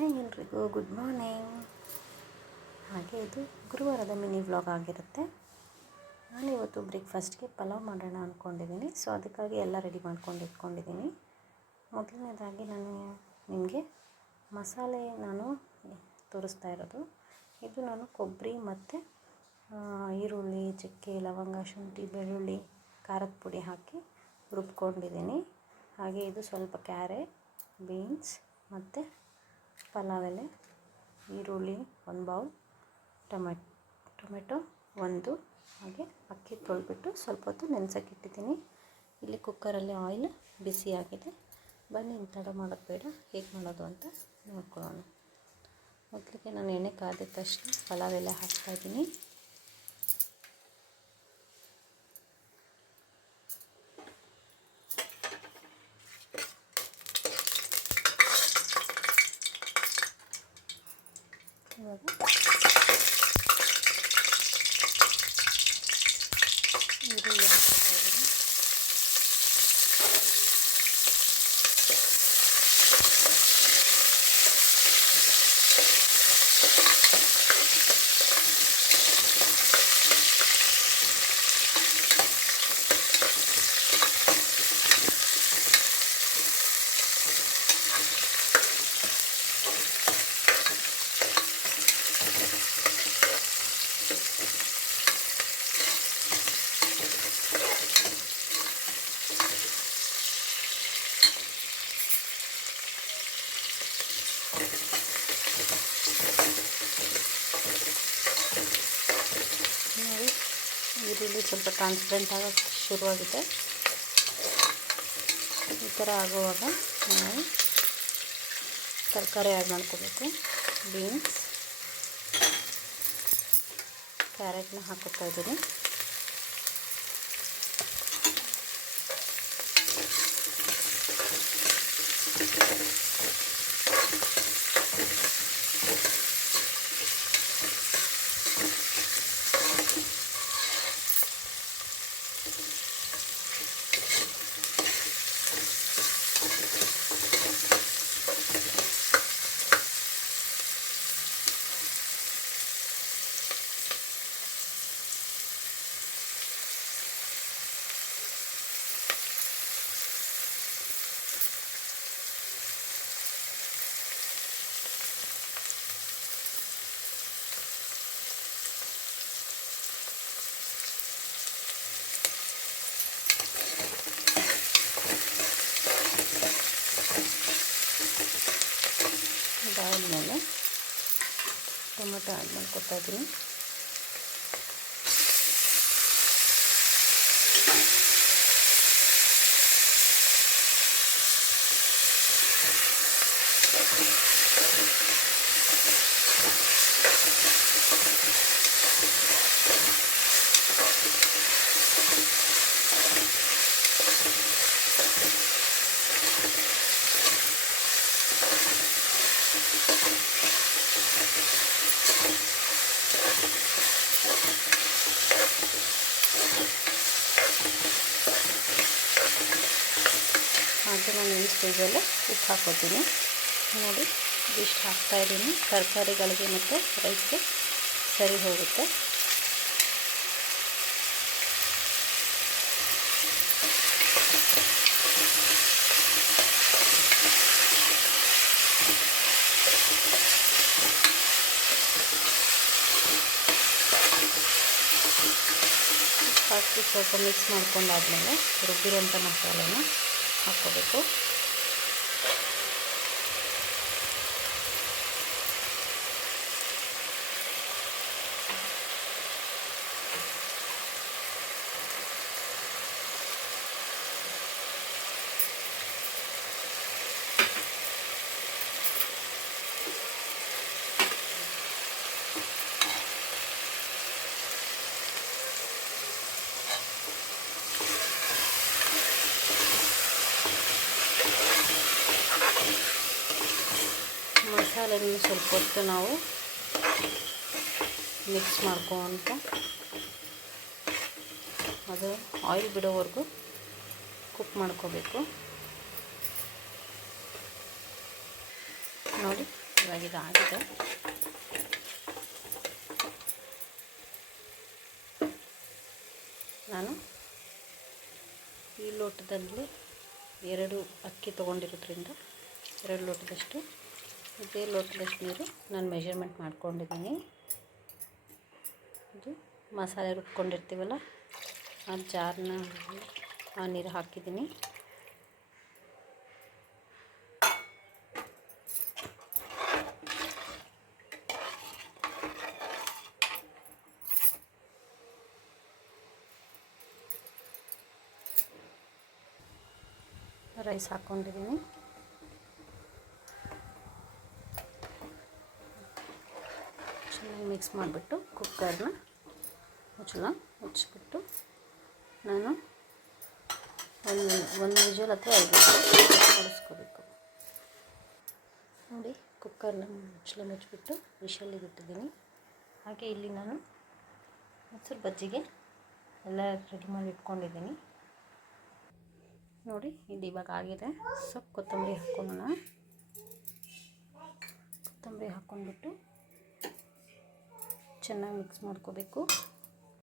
Hi ಎಲ್ರಿಗೂ good morning. ಹಾಗೆ ಇದು ಗುರುವಾರದ ಮಿನಿ ವ್ಲಾಗ್ ಆಗಿರುತ್ತೆ. ನಾನಿವತ್ತು ಬ್ರೇಕ್ಫಾಸ್ಟ್ಗೆ ಪಲಾವ್ ಮಾಡೋಣ ಅಂದ್ಕೊಂಡಿದ್ದೀನಿ. ಸೊ ಅದಕ್ಕಾಗಿ ಎಲ್ಲ ರೆಡಿ ಮಾಡ್ಕೊಂಡು ಇಟ್ಕೊಂಡಿದ್ದೀನಿ. ಮೊದಲನೇದಾಗಿ ನಾನು ನಿಮಗೆ ಮಸಾಲೆ ತೋರಿಸ್ತಾ ಇರೋದು. ಇದು ನಾನು ಕೊಬ್ಬರಿ ಮತ್ತು ಈರುಳ್ಳಿ, ಚಕ್ಕೆ, ಲವಂಗ, ಶುಂಠಿ, ಬೆಳ್ಳುಳ್ಳಿ, ಖಾರದ ಪುಡಿ ಹಾಕಿ ರುಬ್ಕೊಂಡಿದ್ದೀನಿ. ಹಾಗೆ ಇದು ಸ್ವಲ್ಪ ಕ್ಯಾರೆಟ್, ಬೀನ್ಸ್ ಮತ್ತು ಪಲಾವ್ ಎಲೆ, ಈರುಳ್ಳಿ 1 ಬೌಲ್, ಟೊಮೆಟೊ 1, ಹಾಗೆ ಅಕ್ಕಿ ತೊಳೆದ್ಬಿಟ್ಟು ಸ್ವಲ್ಪ ಹೊತ್ತು ನೆನೆಸೋಕ್ಕಿಟ್ಟಿದ್ದೀನಿ. ಇಲ್ಲಿ ಕುಕ್ಕರಲ್ಲಿ ಆಯಿಲ್ ಬಿಸಿ ಆಗಿದೆ. ಬನ್ನಿ ತಡ ಮಾಡೋದು ಬೇಡ, ಹೇಗೆ ಮಾಡೋದು ಅಂತ ನೋಡ್ಕೊಳ್ಳೋಣ. ಮೊದಲಿಗೆ ನಾನು ಎಣ್ಣೆ ಕಾದಿದ ತಕ್ಷಣ ಪಲಾವ್ ಎಲೆ ಹಾಕ್ತಾಯಿದ್ದೀನಿ. ಇವಾಗ ಈರುಳ್ಳಿ ಹಾಕ್ತಾಯಿದ್ದೀನಿ. ಈರುಳ್ಳಿ ಸ್ವಲ್ಪ ಟ್ರಾನ್ಸ್ಪರೆಂಟ್ ಆಗೋಕ್ಕೆ ಶುರುವಾಗಿದೆ. ಈ ಥರ ಆಗುವಾಗ ನಾವು ತರಕಾರಿ ಆ್ಯಡ್ ಮಾಡ್ಕೋಬೇಕು. ಬೀನ್ಸ್, ಕ್ಯಾರೆಟ್ನ ಹಾಕೋತಾ ಇದ್ದೀನಿ. ಇದಾದಮೇಲೆ ಟೊಮೆಟೊ ಆ್ಯಡ್ ಮಾಡ್ಕೊತಾ ಇದ್ದೀನಿ. ಹಾಗೆ ನಾನು ಈ ಸ್ಟೇಜಲ್ಲೇ ಉಪ್ಪು ಹಾಕೋತೀನಿ. ನೋಡಿ ಇಷ್ಟು ಹಾಕ್ತಾಯಿದ್ದೀನಿ. ತರಕಾರಿಗಳಿಗೆ ಮತ್ತು ರೈಸ್ಗೆ ಸರಿ ಹೋಗುತ್ತೆ. ಹಾಕಿ ಸ್ವಲ್ಪ ಮಿಕ್ಸ್ ಮಾಡ್ಕೊಂಡಾದ್ಮೇಲೆ ರುಬ್ಬಿರೋಂಥ ಮಸಾಲೆನ ಹಾಕ್ಕೋಬೇಕು. ಮಸಾಲೆಯನ್ನು ಸ್ವಲ್ಪ ಹೊತ್ತು ನಾವು ಮಿಕ್ಸ್ ಮಾಡ್ಕೊಂತ ಅದು ಆಯಿಲ್ ಬಿಡೋವರೆಗೂ ಕುಕ್ ಮಾಡ್ಕೋಬೇಕು. ನೋಡಿ ಇವಾಗ ಇದಾಗಿದೆ. ನಾನು ಈ ಲೋಟದಲ್ಲಿ 2 ಅಕ್ಕಿ ತೊಗೊಂಡಿರೋದ್ರಿಂದ 2 ಲೋಟದಷ್ಟು, ಇದೇ ಲೋಟದಷ್ಟು ನೀರು ನಾನು ಮೆಷರ್ಮೆಂಟ್ ಮಾಡ್ಕೊಂಡಿದ್ದೀನಿ. ಇದು ಮಸಾಲೆ ರುಬ್ಕೊಂಡಿರ್ತೀವಲ್ಲ ಆ ಜಾರನ್ನ ಆ ನೀರು ಹಾಕಿದ್ದೀನಿ. ರೈಸ್ ಹಾಕ್ಕೊಂಡಿದ್ದೀನಿ. ಚೆನ್ನಾಗಿ ಮಿಕ್ಸ್ ಮಾಡಿಬಿಟ್ಟು ಕುಕ್ಕರ್ನ ಮುಚ್ಚಿಬಿಟ್ಟು ನಾನು ಒಂದು ವಿಷಲ್ ಅಥವಾ 5 ವಿಷಲ್ ಹೊಡಿಸ್ಕೋಬೇಕು. ನೋಡಿ, ಕುಕ್ಕರ್ನ ಮುಚ್ಚಿಬಿಟ್ಟು ವಿಷಲ್ಲಿಗೆ ಇಟ್ಟಿದ್ದೀನಿ. ಹಾಗೆ ಇಲ್ಲಿ ನಾನು ಮೊಸರು ಬಜ್ಜಿಗೆ ಎಲ್ಲ ರೆಡಿ ಮಾಡಿ ಇಟ್ಕೊಂಡಿದ್ದೀನಿ. ನೋಡಿ, ಇದು ಇವಾಗ ಆಗಿದೆ. ಸ್ವಲ್ಪ ಕೊತ್ತಂಬರಿ ಹಾಕ್ಕೊಳ್ಳೋಣ. ಕೊತ್ತಂಬರಿ ಹಾಕ್ಕೊಂಡ್ಬಿಟ್ಟು ಚೆನ್ನಾಗಿ ಮಿಕ್ಸ್ ಮಾಡ್ಕೋಬೇಕು.